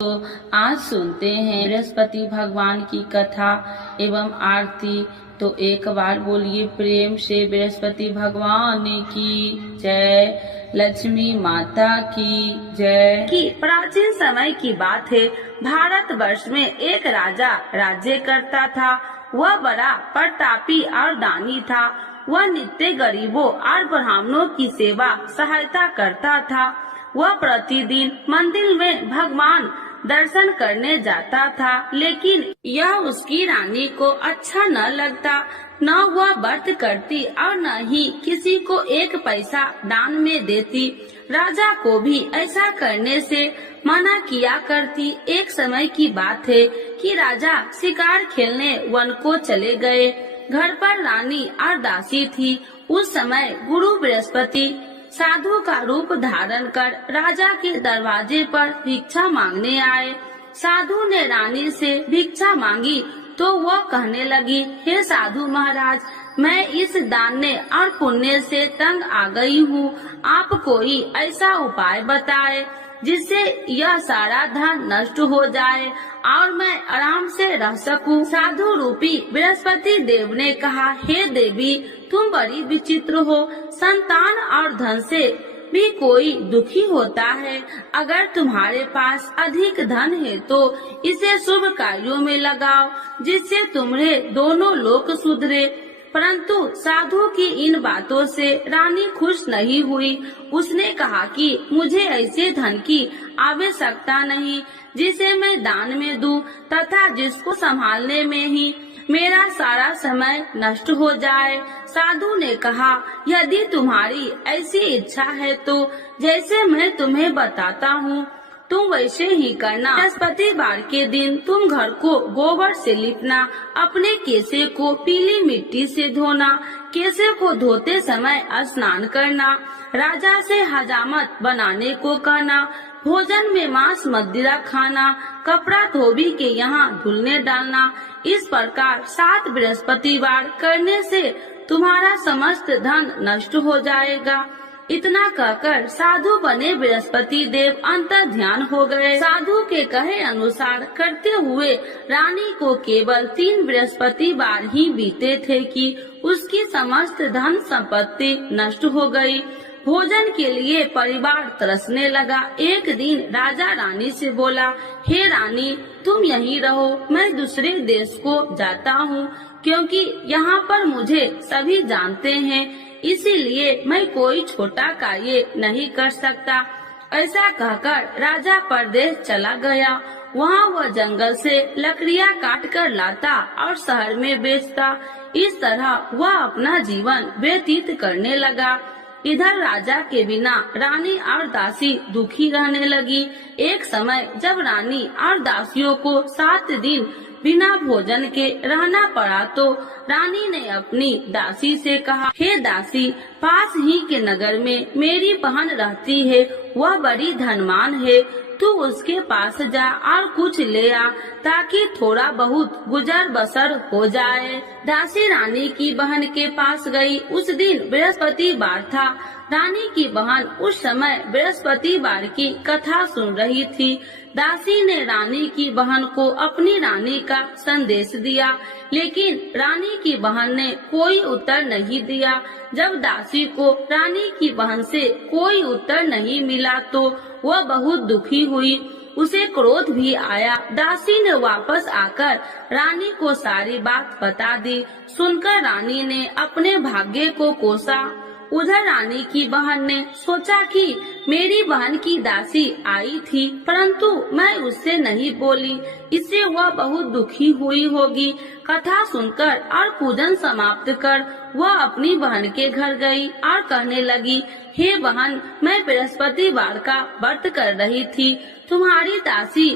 तो आज सुनते हैं बृहस्पति भगवान की कथा एवं आरती। तो एक बार बोलिए प्रेम से बृहस्पति भगवान की जय, लक्ष्मी माता की जय। कि प्राचीन समय की बात है। भारत वर्ष में एक राजा राज्य करता था। वह बड़ा प्रतापी और दानी था। वह नित्य गरीबों और ब्राह्मणों की सेवा सहायता करता था। वह प्रतिदिन मंदिर में भगवान दर्शन करने जाता था, लेकिन यह उसकी रानी को अच्छा न लगता। न वह व्रत करती और न ही किसी को एक पैसा दान में देती। राजा को भी ऐसा करने से मना किया करती। एक समय की बात है कि राजा शिकार खेलने वन को चले गए। घर पर रानी और दासी थी। उस समय गुरु बृहस्पति साधु का रूप धारण कर राजा के दरवाजे पर भिक्षा मांगने आए। साधु ने रानी से भिक्षा मांगी तो वह कहने लगी, हे साधु महाराज, मैं इस दान और पुण्य से तंग आ गई हूँ। आप कोई ऐसा उपाय बताए जिससे यह सारा धन नष्ट हो जाए और मैं आराम से रह सकूं। साधु रूपी बृहस्पति देव ने कहा, हे देवी, तुम बड़ी विचित्र हो। संतान और धन से भी कोई दुखी होता है। अगर तुम्हारे पास अधिक धन है तो इसे शुभ कार्यों में लगाओ, जिससे तुम्हारे दोनों लोक सुधरे। परंतु साधु की इन बातों से रानी खुश नहीं हुई। उसने कहा कि मुझे ऐसे धन की आवश्यकता नहीं जिसे मैं दान में दूं तथा जिसको संभालने में ही मेरा सारा समय नष्ट हो जाए। साधु ने कहा, यदि तुम्हारी ऐसी इच्छा है तो जैसे मैं तुम्हें बताता हूँ तुम वैसे ही करना। बृहस्पतिवार के दिन तुम घर को गोबर से लिपना, अपने केसे को पीली मिट्टी से धोना, केसे को धोते समय स्नान करना, राजा से हजामत बनाने को कहना, भोजन में मांस मदिरा खाना, कपड़ा धोबी के यहाँ धुलने डालना। इस प्रकार 7 बृहस्पतिवार करने से तुम्हारा समस्त धन नष्ट हो जाएगा। इतना कहकर साधु बने बृहस्पति देव अंतर ध्यान हो गए। साधु के कहे अनुसार करते हुए रानी को केवल 3 बृहस्पतिवार ही बीते थे कि उसकी समस्त धन संपत्ति नष्ट हो गई। भोजन के लिए परिवार तरसने लगा। एक दिन राजा रानी से बोला, हे रानी, तुम यहीं रहो, मैं दूसरे देश को जाता हूँ, क्योंकि यहाँ पर मुझे सभी जानते हैं, इसीलिए मैं कोई छोटा कार्य नहीं कर सकता। ऐसा कहकर राजा परदेश चला गया। वहाँ वह जंगल से लकड़ियाँ काट कर लाता और शहर में बेचता। इस तरह वह अपना जीवन व्यतीत करने लगा। इधर राजा के बिना रानी और दासी दुखी रहने लगी। एक समय जब रानी और दासियों को 7 दिन बिना भोजन के रहना पड़ा तो रानी ने अपनी दासी से कहा, हे दासी, पास ही के नगर में मेरी बहन रहती है, वह बड़ी धनवान है, तू उसके पास जा और कुछ ले आ ताकि थोड़ा बहुत गुजर बसर हो जाए। दासी रानी की बहन के पास गई। उस दिन बृहस्पतिवार था। रानी की बहन उस समय बृहस्पतिवार की कथा सुन रही थी। दासी ने रानी की बहन को अपनी रानी का संदेश दिया, लेकिन रानी की बहन ने कोई उत्तर नहीं दिया। जब दासी को रानी की बहन से कोई उत्तर नहीं मिला तो वह बहुत दुखी हुई। उसे क्रोध भी आया। दासी ने वापस आकर रानी को सारी बात बता दी। सुनकर रानी ने अपने भाग्य को कोसा। उधर रानी की बहन ने सोचा कि मेरी बहन की दासी आई थी, परंतु मैं उससे नहीं बोली, इससे वह बहुत दुखी हुई होगी। कथा सुनकर और पूजन समाप्त कर वह अपनी बहन के घर गई और कहने लगी, हे बहन, मैं बृहस्पतिवार का व्रत कर रही थी, तुम्हारी दासी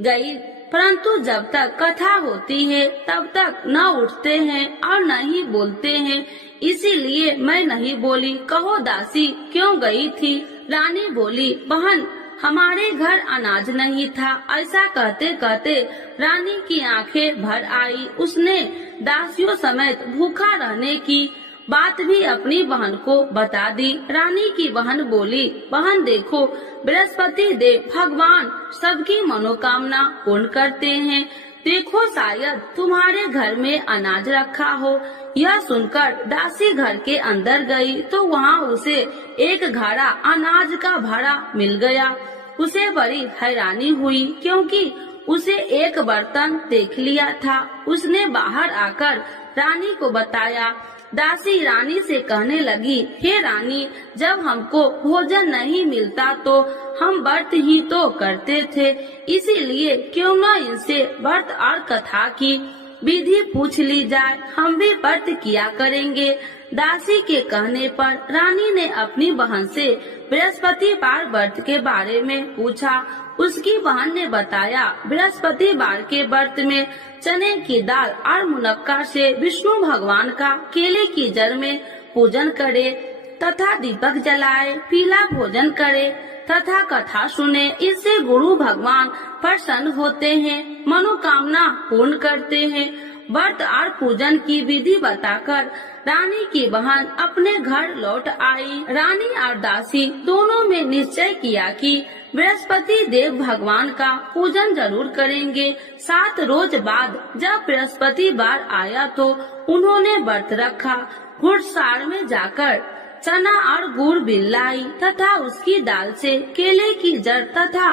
गई, परंतु जब तक कथा होती है तब तक न उठते हैं और न ही बोलते हैं, इसीलिए मैं नहीं बोली। कहो दासी क्यों गई थी? रानी बोली, बहन, हमारे घर अनाज नहीं था। ऐसा कहते कहते रानी की आंखें भर आई। उसने दासियों समेत भूखा रहने की बात भी अपनी बहन को बता दी। रानी की बहन बोली, बहन देखो, बृहस्पति देव भगवान सबकी मनोकामना पूर्ण करते हैं। देखो शायद तुम्हारे घर में अनाज रखा हो। यह सुनकर दासी घर के अंदर गई तो वहाँ उसे एक घड़ा अनाज का भरा मिल गया। उसे बड़ी हैरानी हुई क्योंकि उसे एक बर्तन देख लिया था। उसने बाहर आकर रानी को बताया। दासी रानी से कहने लगी, हे रानी, जब हमको भोजन नहीं मिलता तो हम व्रत ही तो करते थे, इसीलिए क्यों न इनसे व्रत और कथा की विधि पूछ ली जाए, हम भी व्रत किया करेंगे। दासी के कहने पर रानी ने अपनी बहन से बृहस्पतिवार व्रत के बारे में पूछा। उसकी बहन ने बताया, बृहस्पतिवार के व्रत में चने की दाल और मुनक्का से विष्णु भगवान का केले की जड़ में पूजन करे तथा दीपक जलाए, पीला भोजन करे तथा कथा सुने। इससे गुरु भगवान प्रसन्न होते हैं, मनोकामना पूर्ण करते हैं। व्रत और पूजन की विधि बताकर रानी की बहन अपने घर लौट आई। रानी और दासी दोनों में निश्चय किया कि बृहस्पति देव भगवान का पूजन जरूर करेंगे। 7 रोज बाद जब बृहस्पतिवार आया तो उन्होंने व्रत रखा। घुड़सार में जाकर चना और गुड़ बिन लाई तथा उसकी दाल से केले की जड़ तथा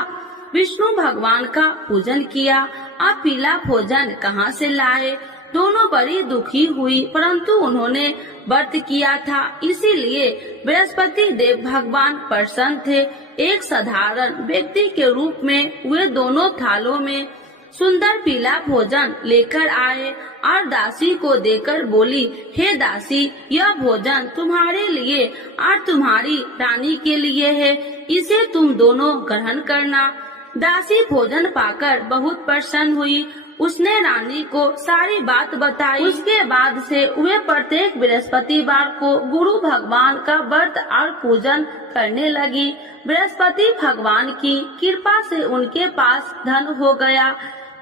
विष्णु भगवान का पूजन किया। अब पीला भोजन कहाँ से लाए? दोनों बड़ी दुखी हुई, परंतु उन्होंने व्रत किया था, इसीलिए बृहस्पति देव भगवान प्रसन्न थे। एक साधारण व्यक्ति के रूप में वे दोनों थालों में सुंदर पीला भोजन लेकर आए और दासी को देकर बोली, हे दासी, यह भोजन तुम्हारे लिए और तुम्हारी रानी के लिए है, इसे तुम दोनों ग्रहण करना। दासी भोजन पाकर बहुत प्रसन्न हुई। उसने रानी को सारी बात बताई। उसके बाद से वे प्रत्येक बृहस्पतिवार को गुरु भगवान का व्रत और पूजन करने लगी। बृहस्पति भगवान की कृपा से उनके पास धन हो गया,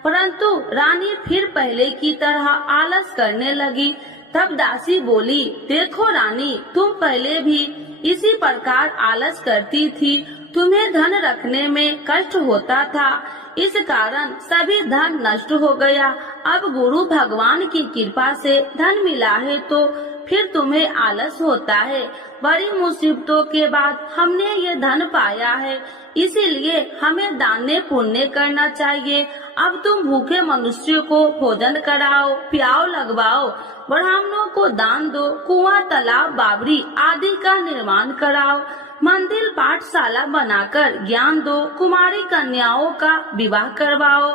परंतु रानी फिर पहले की तरह आलस करने लगी। तब दासी बोली, देखो रानी, तुम पहले भी इसी प्रकार आलस करती थी, तुम्हें धन रखने में कष्ट होता था, इस कारण सभी धन नष्ट हो गया। अब गुरु भगवान की कृपा से धन मिला है तो फिर तुम्हें आलस होता है। बड़ी मुसीबतों के बाद हमने ये धन पाया है, इसीलिए हमें दान पुण्य करना चाहिए। अब तुम भूखे मनुष्य को भोजन कराओ, प्याव लगवाओ, ब्राह्मणों को दान दो, कुआं, तालाब, बावड़ी आदि का निर्माण कराओ, मंदिर, पाठशाला बनाकर ज्ञान दो, कुमारी कन्याओं का विवाह करवाओ,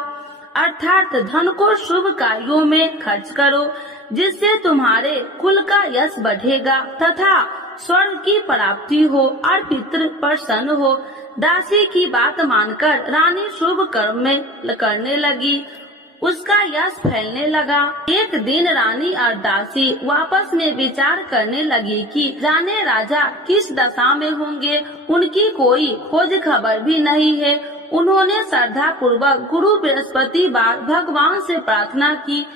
अर्थात धन को शुभ कार्यों में खर्च करो, जिससे तुम्हारे कुल का यश बढ़ेगा तथा स्वर्ग की प्राप्ति हो और पितृ प्रसन्न हो। दासी की बात मानकर रानी शुभ कर्म में करने लगी, उसका यश फैलने लगा। एक दिन रानी और दासी आपस में विचार करने लगी कि जाने राजा किस दशा में होंगे, उनकी कोई खोज खबर भी नहीं है। उन्होंने श्रद्धा पूर्वक गुरु बृहस्पतिवार भगवान से प्रार्थना की,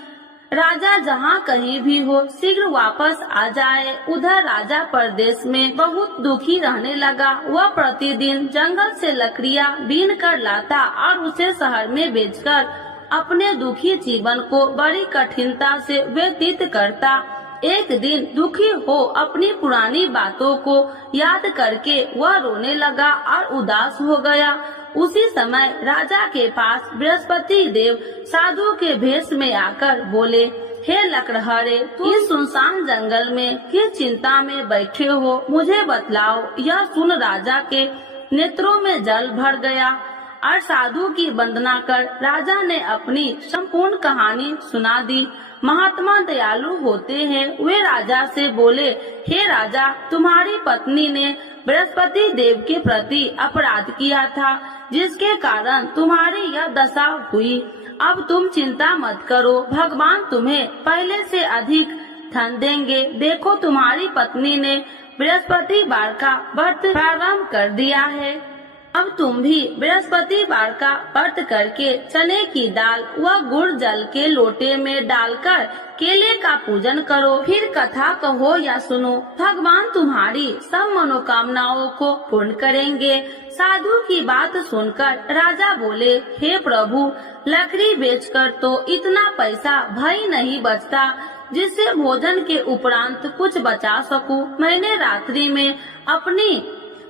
राजा जहाँ कहीं भी हो शीघ्र वापस आ जाए। उधर राजा परदेश में बहुत दुखी रहने लगा। वह प्रतिदिन जंगल से लकड़ियाँ बीन कर लाता और उसे शहर में बेचकर अपने दुखी जीवन को बड़ी कठिनता से व्यतीत करता। एक दिन दुखी हो अपनी पुरानी बातों को याद करके वह रोने लगा और उदास हो गया। उसी समय राजा के पास बृहस्पति देव साधु के भेष में आकर बोले, हे लकड़हारे, तुम इस सुनसान जंगल में किस चिंता में बैठे हो, मुझे बतलाओ। यह सुन राजा के नेत्रों में जल भर गया और साधु की वंदना कर राजा ने अपनी संपूर्ण कहानी सुना दी। महात्मा दयालु होते हैं। वे राजा से बोले, हे राजा, तुम्हारी पत्नी ने बृहस्पति देव के प्रति अपराध किया था, जिसके कारण तुम्हारी यह दशा हुई। अब तुम चिंता मत करो, भगवान तुम्हें पहले से अधिक धन देंगे। देखो, तुम्हारी पत्नी ने बृहस्पतिवार का व्रत प्रारंभ कर दिया है। अब तुम भी बृहस्पतिवार का व्रत करके चने की दाल व गुड़ जल के लोटे में डालकर केले का पूजन करो। फिर कथा कहो या सुनो, भगवान तुम्हारी सब मनोकामनाओं को पूर्ण करेंगे। साधु की बात सुनकर राजा बोले, हे प्रभु, लकड़ी बेचकर तो इतना पैसा भई नहीं बचता जिससे भोजन के उपरांत कुछ बचा सकूं। मैंने रात्रि में अपनी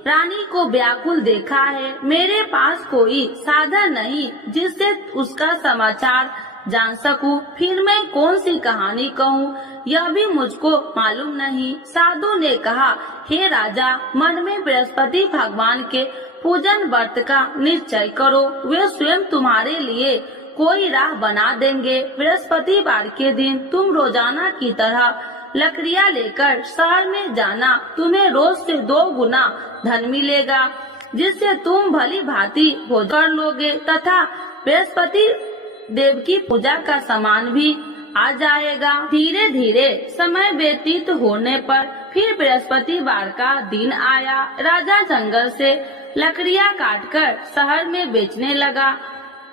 रानी को व्याकुल देखा है। मेरे पास कोई साधन नहीं जिससे उसका समाचार जान सकूं। फिर मैं कौन सी कहानी कहूँ, यह भी मुझको मालूम नहीं। साधु ने कहा, हे राजा, मन में बृहस्पति भगवान के पूजन व्रत का निश्चय करो, वे स्वयं तुम्हारे लिए कोई राह बना देंगे। बृहस्पतिवार के दिन तुम रोजाना की तरह लकड़ियाँ लेकर शहर में जाना। तुम्हें रोज से 2 गुना धन मिलेगा, जिससे तुम भली भांति भोजन कर लोगे तथा बृहस्पति देव की पूजा का सामान भी आ जाएगा। धीरे धीरे समय व्यतीत होने पर फिर बृहस्पतिवार का दिन आया। राजा जंगल से लकड़ियाँ काटकर शहर में बेचने लगा।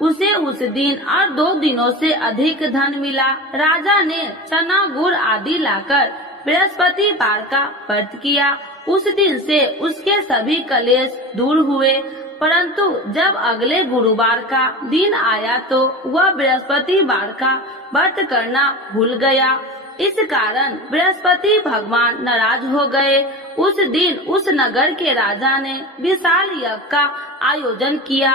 उसे उस दिन और 2 दिनों से अधिक धन मिला। राजा ने चना गुड़ आदि लाकर बृहस्पतिवार का व्रत किया। उस दिन से उसके सभी कलेश दूर हुए। परंतु जब अगले गुरुवार का दिन आया तो वह बृहस्पतिवार का व्रत करना भूल गया। इस कारण बृहस्पति भगवान नाराज हो गए। उस दिन उस नगर के राजा ने विशाल यज्ञ का आयोजन किया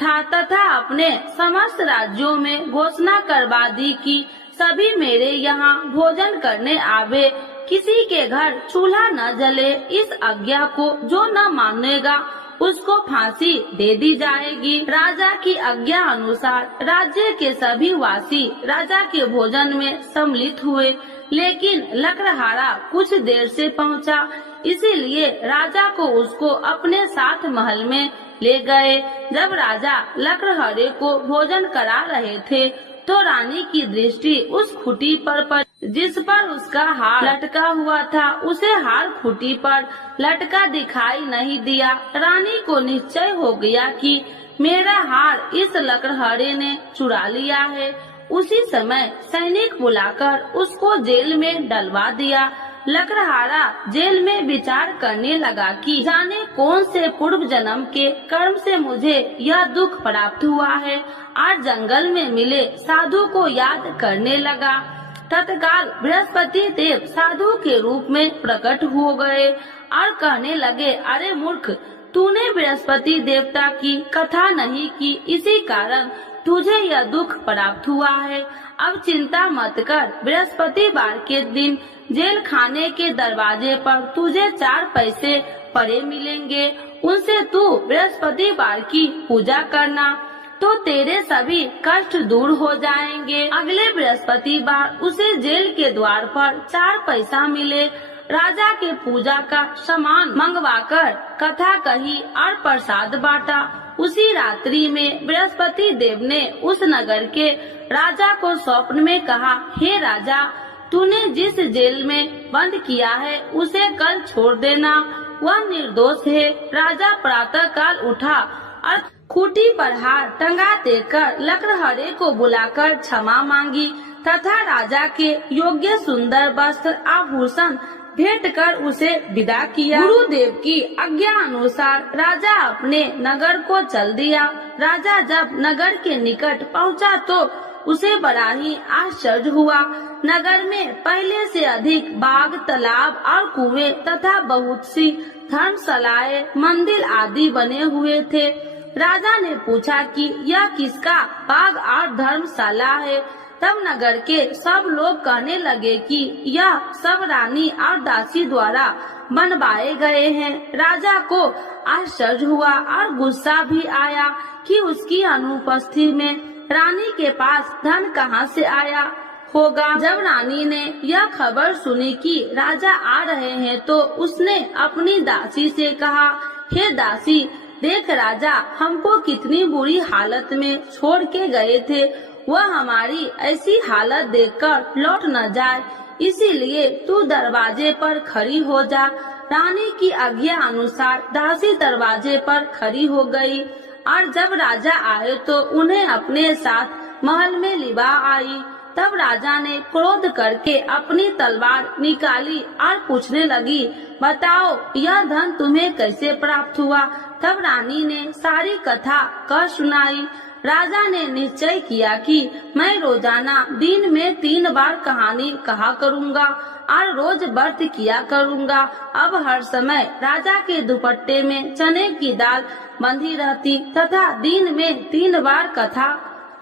था तथा अपने समस्त राज्यों में घोषणा करवा दी कि सभी मेरे यहाँ भोजन करने आवे, किसी के घर चूल्हा न जले। इस आज्ञा को जो न मानेगा उसको फांसी दे दी जाएगी। राजा की आज्ञा अनुसार राज्य के सभी वासी राजा के भोजन में सम्मिलित हुए, लेकिन लकड़हारा कुछ देर से पहुंचा, इसीलिए राजा को उसको अपने साथ महल में ले गए। जब राजा लकड़हारे को भोजन करा रहे थे तो रानी की दृष्टि उस खूंटी पर पड़ी जिस पर उसका हार लटका हुआ था। उसे हार खूंटी पर लटका दिखाई नहीं दिया। रानी को निश्चय हो गया कि मेरा हार इस लकड़हारे ने चुरा लिया है। उसी समय सैनिक बुलाकर उसको जेल में डलवा दिया। लकड़हारा जेल में विचार करने लगा कि जाने कौन से पूर्व जन्म के कर्म से मुझे यह दुख प्राप्त हुआ है, और जंगल में मिले साधु को याद करने लगा। तत्काल बृहस्पति देव साधु के रूप में प्रकट हो गए और कहने लगे, अरे मूर्ख, तूने बृहस्पति देवता की कथा नहीं की, इसी कारण तुझे यह दुख प्राप्त हुआ है। अब चिंता मत कर, बृहस्पतिवार के दिन जेल खाने के दरवाजे पर तुझे 4 पैसे पड़े मिलेंगे। उनसे तू बृहस्पतिवार की पूजा करना तो तेरे सभी कष्ट दूर हो जाएंगे। अगले बृहस्पतिवार उसे जेल के द्वार पर 4 पैसा मिले। राजा के पूजा का सामान मंगवाकर कथा कही और प्रसाद बांटा। उसी रात्रि में बृहस्पति देव ने उस नगर के राजा को स्वप्न में कहा, हे राजा, तूने जिस जेल में बंद किया है उसे कल छोड़ देना, वह निर्दोष है। राजा प्रातः काल उठा और खूंटी पर हार टंगा देकर लकड़हारे को बुलाकर क्षमा मांगी तथा राजा के योग्य सुंदर वस्त्र आभूषण भेंट कर उसे विदा किया। गुरुदेव की आज्ञा अनुसार राजा अपने नगर को चल दिया। राजा जब नगर के निकट पहुंचा तो उसे बड़ा ही आश्चर्य हुआ। नगर में पहले से अधिक बाग, तालाब और कुएं तथा बहुत सी धर्मशालाएं, मंदिर आदि बने हुए थे। राजा ने पूछा कि यह किसका बाग और धर्मशाला है। तब नगर के सब लोग कहने लगे कि यह सब रानी और दासी द्वारा बनवाए गए हैं। राजा को आश्चर्य हुआ और गुस्सा भी आया कि उसकी अनुपस्थिति में रानी के पास धन कहां से आया होगा। जब रानी ने यह खबर सुनी कि राजा आ रहे हैं तो उसने अपनी दासी से कहा, हे दासी, देख राजा हमको कितनी बुरी हालत में छोड़ के गए थे, वह हमारी ऐसी हालत देखकर लौट न जाए, इसीलिए तू दरवाजे पर खड़ी हो जा। रानी की आज्ञा अनुसार दासी दरवाजे पर खड़ी हो गई और जब राजा आए तो उन्हें अपने साथ महल में लिवा आई। तब राजा ने क्रोध करके अपनी तलवार निकाली और पूछने लगी, बताओ यह धन तुम्हें कैसे प्राप्त हुआ। तब रानी ने सारी कथा कह सुनाई। राजा ने निश्चय किया कि मैं रोजाना दिन में 3 बार कहानी कहा करूँगा और रोज व्रत किया करूँगा। अब हर समय राजा के दुपट्टे में चने की दाल बंधी रहती तथा दिन में 3 बार कथा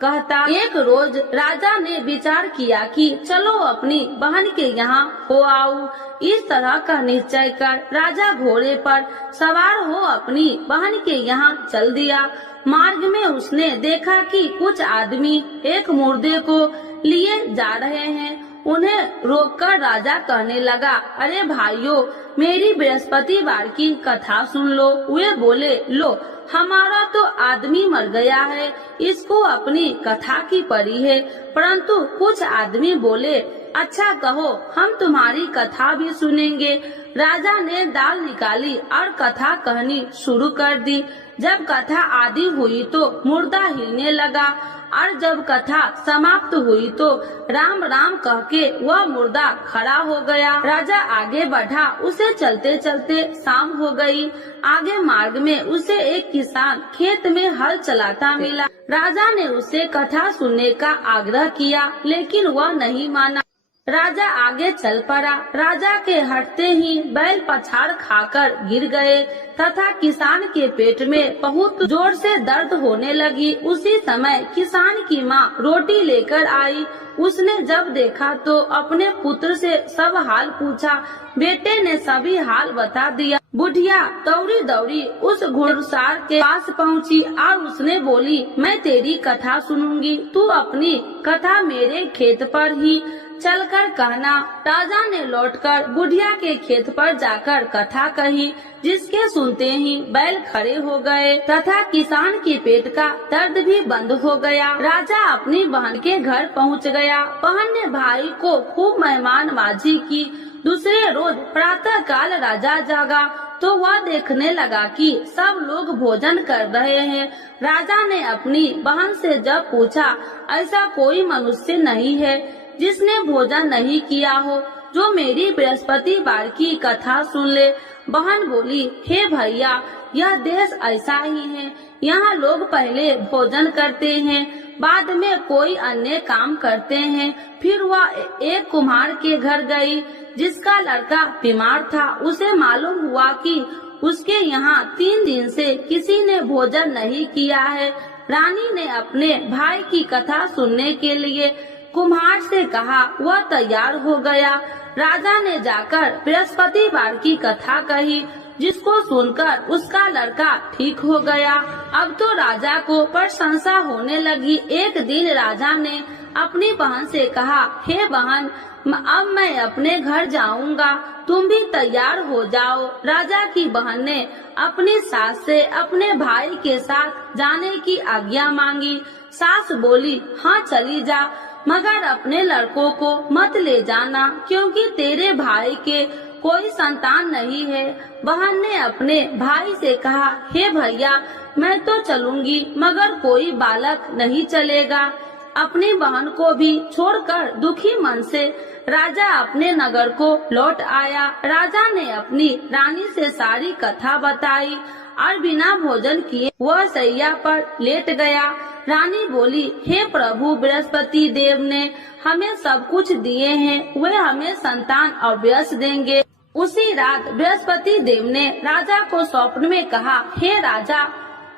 कहता। एक रोज राजा ने विचार किया कि चलो अपनी बहन के यहाँ हो आऊं। इस तरह का निश्चय कर राजा घोड़े पर सवार हो अपनी बहन के यहाँ चल दिया। मार्ग में उसने देखा कि कुछ आदमी एक मुर्दे को लिए जा रहे हैं। उन्हें रोककर राजा कहने लगा, अरे भाइयों, मेरी बृहस्पतिवार की कथा सुन लो। वे बोले, लो हमारा तो आदमी मर गया है, इसको अपनी कथा की पड़ी है। परंतु कुछ आदमी बोले, अच्छा कहो, हम तुम्हारी कथा भी सुनेंगे। राजा ने दाल निकाली और कथा कहनी शुरू कर दी। जब कथा आदि हुई तो मुर्दा हिलने लगा और जब कथा समाप्त हुई तो राम राम कह के वह मुर्दा खड़ा हो गया। राजा आगे बढ़ा, उसे चलते चलते शाम हो गई। आगे मार्ग में उसे एक किसान खेत में हल चलाता मिला। राजा ने उसे कथा सुनने का आग्रह किया, लेकिन वह नहीं माना। राजा आगे चल पड़ा। राजा के हटते ही बैल पछाड़ खाकर गिर गए तथा किसान के पेट में बहुत जोर से दर्द होने लगी। उसी समय किसान की माँ रोटी लेकर आई। उसने जब देखा तो अपने पुत्र से सब हाल पूछा। बेटे ने सभी हाल बता दिया। बुढ़िया दौड़ी दौड़ी उस घुड़सवार के पास पहुँची और उसने बोली, मैं तेरी कथा सुनूंगी, तू अपनी कथा मेरे खेत पर ही चलकर कहना। राजा ने लौटकर बुढ़िया के खेत पर जाकर कथा कही, जिसके सुनते ही बैल खड़े हो गए तथा किसान के पेट का दर्द भी बंद हो गया। राजा अपनी बहन के घर पहुंच गया। बहन ने भाई को खूब मेहमानबाजी की। दूसरे रोज प्रातः काल राजा जागा तो वह देखने लगा कि सब लोग भोजन कर रहे हैं। राजा ने अपनी बहन से जब पूछा, ऐसा कोई मनुष्य नहीं है जिसने भोजन नहीं किया हो, जो मेरी बृहस्पतिवार की कथा सुन ले। बहन बोली, हे भैया, यह देश ऐसा ही है। यहाँ लोग पहले भोजन करते हैं, बाद में कोई अन्य काम करते हैं। फिर वह एक कुम्हार के घर गई, जिसका लड़का बीमार था। उसे मालूम हुआ कि उसके यहाँ 3 दिन से किसी ने भोजन नहीं किया है। रानी ने अपने भाई की कथा सुनने के लिए कुम्हार से कहा। वह तैयार हो गया। राजा ने जाकर बृहस्पतिवार की कथा कही, जिसको सुनकर उसका लड़का ठीक हो गया। अब तो राजा को प्रशंसा होने लगी। एक दिन राजा ने अपनी बहन से कहा, हे बहन, अब मैं अपने घर जाऊंगा, तुम भी तैयार हो जाओ। राजा की बहन ने अपनी सास से अपने भाई के साथ जाने की आज्ञा मांगी। सास बोली, हाँ चली जा, मगर अपने लड़कों को मत ले जाना, क्योंकि तेरे भाई के कोई संतान नहीं है। बहन ने अपने भाई से कहा, हे भैया, मैं तो चलूंगी, मगर कोई बालक नहीं चलेगा। अपनी बहन को भी छोड़कर दुखी मन से राजा अपने नगर को लौट आया। राजा ने अपनी रानी से सारी कथा बताई और बिना भोजन किए वह सैया पर लेट गया। रानी बोली, हे प्रभु, बृहस्पति देव ने हमें सब कुछ दिए हैं, वे हमें संतान अवश्य देंगे। उसी रात बृहस्पति देव ने राजा को स्वप्न में कहा, हे राजा,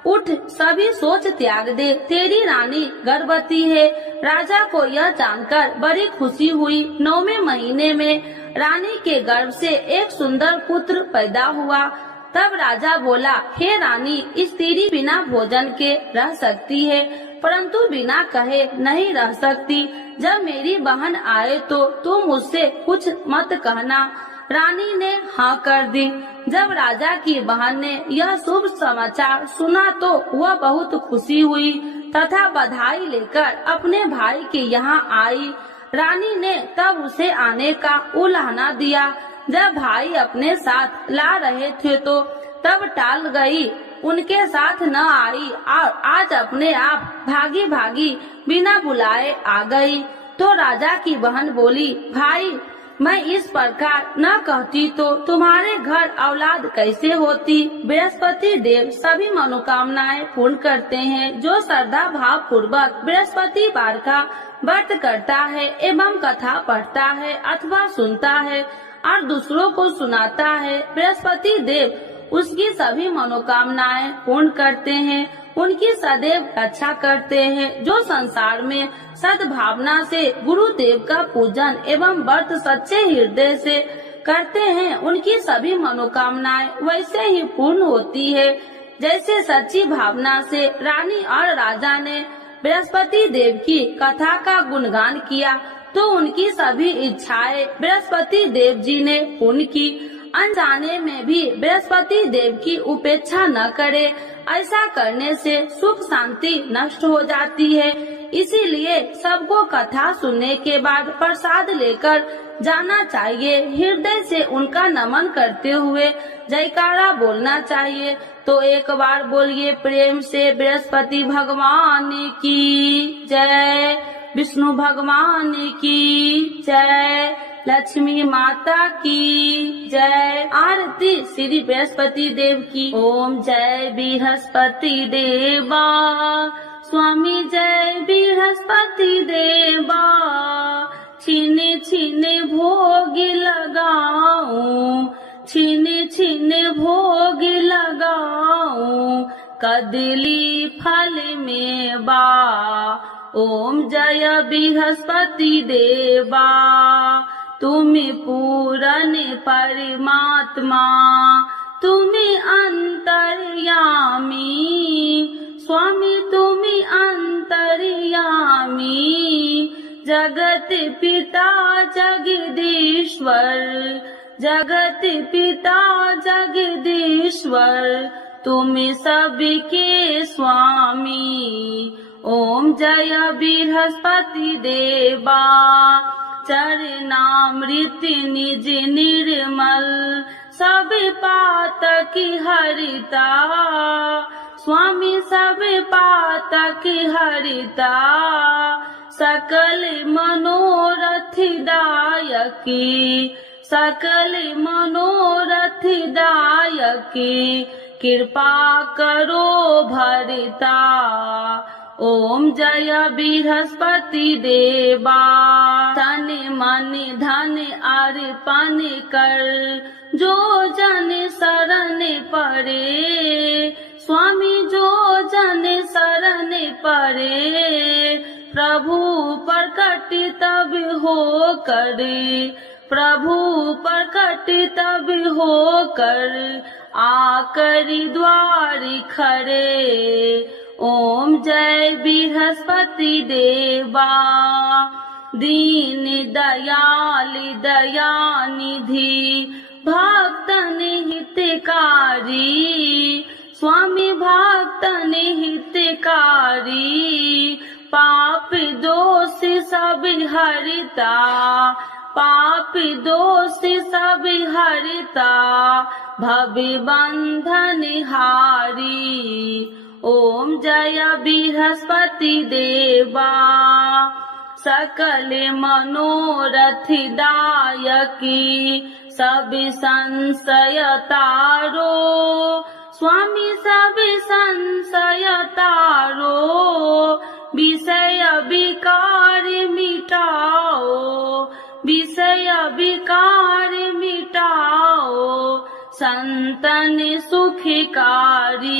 उठ, सभी सोच त्याग दे, तेरी रानी गर्भवती है। राजा को यह जानकर बड़ी खुशी हुई। 9वें महीने में रानी के गर्भ से एक सुंदर पुत्र पैदा हुआ। तब राजा बोला, हे रानी, स्त्री बिना भोजन के रह सकती है, परंतु बिना कहे नहीं रह सकती। जब मेरी बहन आए तो तुम मुझसे कुछ मत कहना। रानी ने हाँ कर दी। जब राजा की बहन ने यह शुभ समाचार सुना तो वह बहुत खुशी हुई तथा बधाई लेकर अपने भाई के यहाँ आई। रानी ने तब उसे आने का उलाहना दिया। जब भाई अपने साथ ला रहे थे तो तब टाल गई, उनके साथ न आई और आज अपने आप भागी भागी बिना बुलाए आ गई। तो राजा की बहन बोली, भाई मैं इस प्रकार न कहती तो तुम्हारे घर औलाद कैसे होती। बृहस्पति देव सभी मनोकामनाएं पूर्ण करते हैं। जो श्रद्धा भाव पूर्वक बृहस्पतिवार का व्रत करता है एवं कथा पढ़ता है अथवा सुनता है और दूसरों को सुनाता है, बृहस्पति देव उसकी सभी मनोकामनाएं पूर्ण करते हैं, उनकी सदैव रक्षा करते हैं। जो संसार में सद्भावना से गुरुदेव का पूजन एवं व्रत सच्चे हृदय से करते हैं, उनकी सभी मनोकामनाएं वैसे ही पूर्ण होती है जैसे सच्ची भावना से रानी और राजा ने बृहस्पति देव की कथा का गुणगान किया तो उनकी सभी इच्छाएं बृहस्पति देव जी ने पूर्ण की। अनजाने में भी बृहस्पति देव की उपेक्षा न करे, ऐसा करने से सुख शांति नष्ट हो जाती है। इसीलिए सबको कथा सुनने के बाद प्रसाद लेकर जाना चाहिए। हृदय से उनका नमन करते हुए जयकारा बोलना चाहिए। तो एक बार बोलिए प्रेम से, बृहस्पति भगवान की जय, विष्णु भगवान की जय, लक्ष्मी माता की जय। आरती श्री बृहस्पति देव की। ओम जय बृहस्पति देवा, स्वामी जय बृहस्पति देवा। छीने छीने भोग लगाऊं, छीने छीने भोग लगाऊं, कदली फल में बा। ओम जय बृहस्पति देवा, तुम्हें पूरन परमात्मा, तुम्हें अंतर्यामी, स्वामी तुम्हें अंतर्यामी। जगत पिता जगदीश्वर, जगत पिता जगदीश्वर, तुम सबके स्वामी। ओम जय बृहस्पति देवा, चरणामृत निज निर्मल, सब पातक हरिता, स्वामी सब पातक हरिता। सकल मनोरथ दायकी, सकल मनोरथ दायकी, कृपा करो भरता। ओम जय बृहस्पति देवा, तन मन धन अर्पण कर, जो जन शरण पड़े, स्वामी जो जन शरण पड़े। प्रभु प्रकट तब हो करे, प्रभु प्रकट तब हो कर, आकर द्वार खड़े। ओम जय बृहस्पति देवा, दीन दयाल दयानिधि, भक्तन हितकारी, स्वामी भक्तन हितकारी। पाप दोष सब हरता, पाप दोष सब हरता, भव बंधन हारी। ओम जय बृहस्पति देवा, सकल मनोरथ दायकी, सब संशय तारो, स्वामी सब संशय तारो। विषय विकार मिटाओ, विषय विकार मिटाओ, संतन सुखकारी।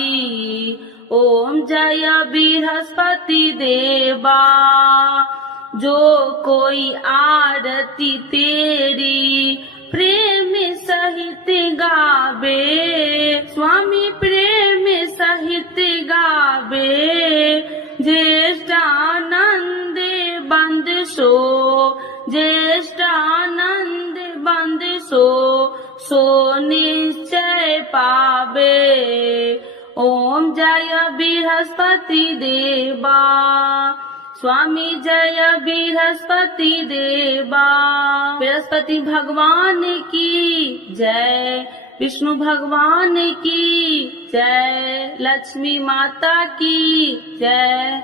ओम जय बृहस्पति देवा, जो कोई आरती तेरी प्रेम सहित गावे, स्वामी प्रेम सहित गावे। ज्येष्ठानंद बंद सो, ज्येष्ठानंद बंद सो, सो निश्चय पावे। ओम जय बृहस्पति देवा, स्वामी जय बृहस्पति देवा। बृहस्पति भगवान की जय, विष्णु भगवान की जय, लक्ष्मी माता की जय।